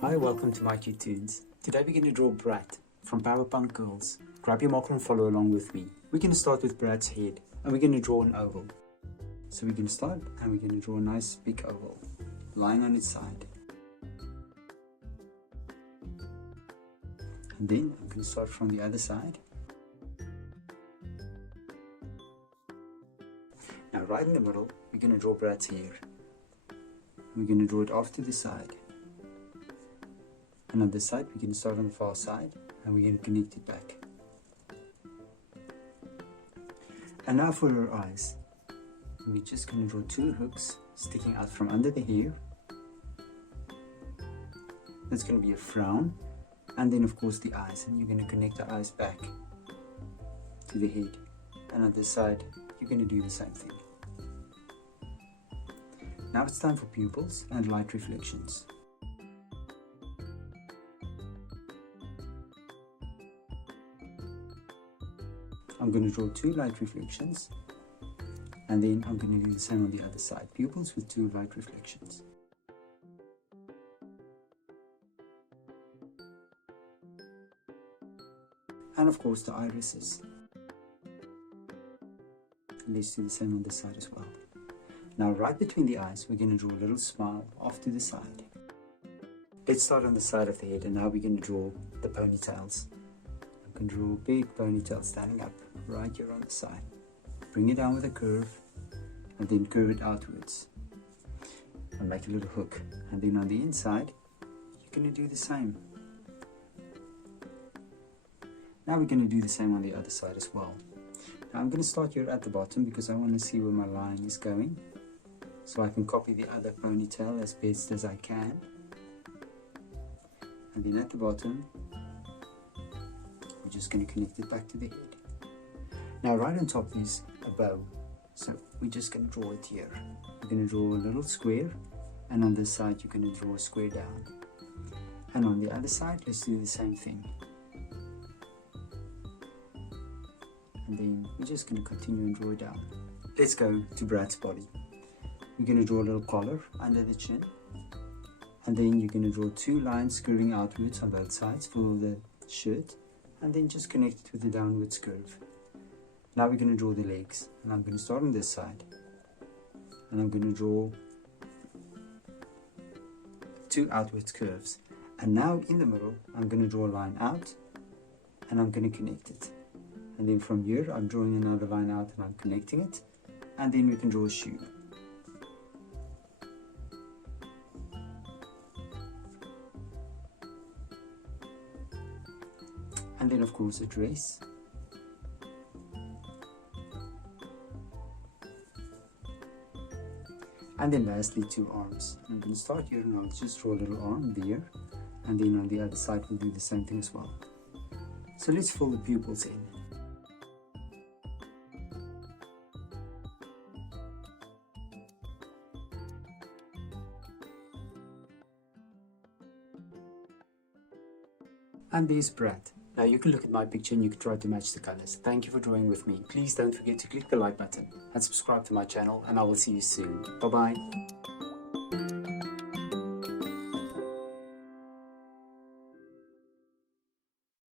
Hi, welcome to my Tunes. Today we're going to draw Brat from Powerpunk Girls. Grab your marker and follow along with me. We're going to start with Brat's head and we're going to draw an oval. So we're going to start and we're going to draw a nice big oval lying on its side. And then I'm going to start from the other side. Now right in the middle we're going to draw Brat's hair. We're going to draw it off to the side. And on this side, we're going to start on the far side and we're going to connect it back. And now for her eyes. We're just going to draw two hooks sticking out from under the hair. That's going to be a frown. And then of course the eyes. And you're going to connect the eyes back to the head. And on this side, you're going to do the same thing. Now it's time for pupils and light reflections. I'm going to draw two light reflections and then I'm going to do the same on the other side. Pupils with two light reflections. And of course the irises. Let's do the same on this side as well. Now right between the eyes we're going to draw a little smile off to the side. Let's start on the side of the head and now we're going to draw the ponytails. I'm going to draw a big ponytail standing up right here on the side. Bring it down with a curve and then curve it outwards and make a little hook. And then on the inside you're going to do the same. Now we're going to do the same on the other side as well. Now I'm going to start here at the bottom because I want to see where my line is going so I can copy the other ponytail as best as I can. And then at the bottom we're just going to connect it back to the head. Now right on top is a bow, so we're just going to draw it here. We're going to draw a little square and on this side you're going to draw a square down. And on the other side let's do the same thing. And then we're just going to continue and draw it down. Let's go to Brat's body. We're going to draw a little collar under the chin. And then you're going to draw two lines curving outwards on both sides for the shirt. And then just connect it with the downwards curve. Now we're going to draw the legs. And I'm going to start on this side. And I'm going to draw two outwards curves. And now in the middle, I'm going to draw a line out. And I'm going to connect it. And then from here, I'm drawing another line out and I'm connecting it. And then we can draw a shoe. And then of course a dress. And then lastly two arms. I'm going to start here and I'll just draw a little arm there. And then on the other side we'll do the same thing as well. So let's fill the pupils in. And there's Brat. Now you can look at my picture and you can try to match the colors. Thank you for drawing with me. Please don't forget to click the like button and subscribe to my channel and I will see you soon. Bye bye.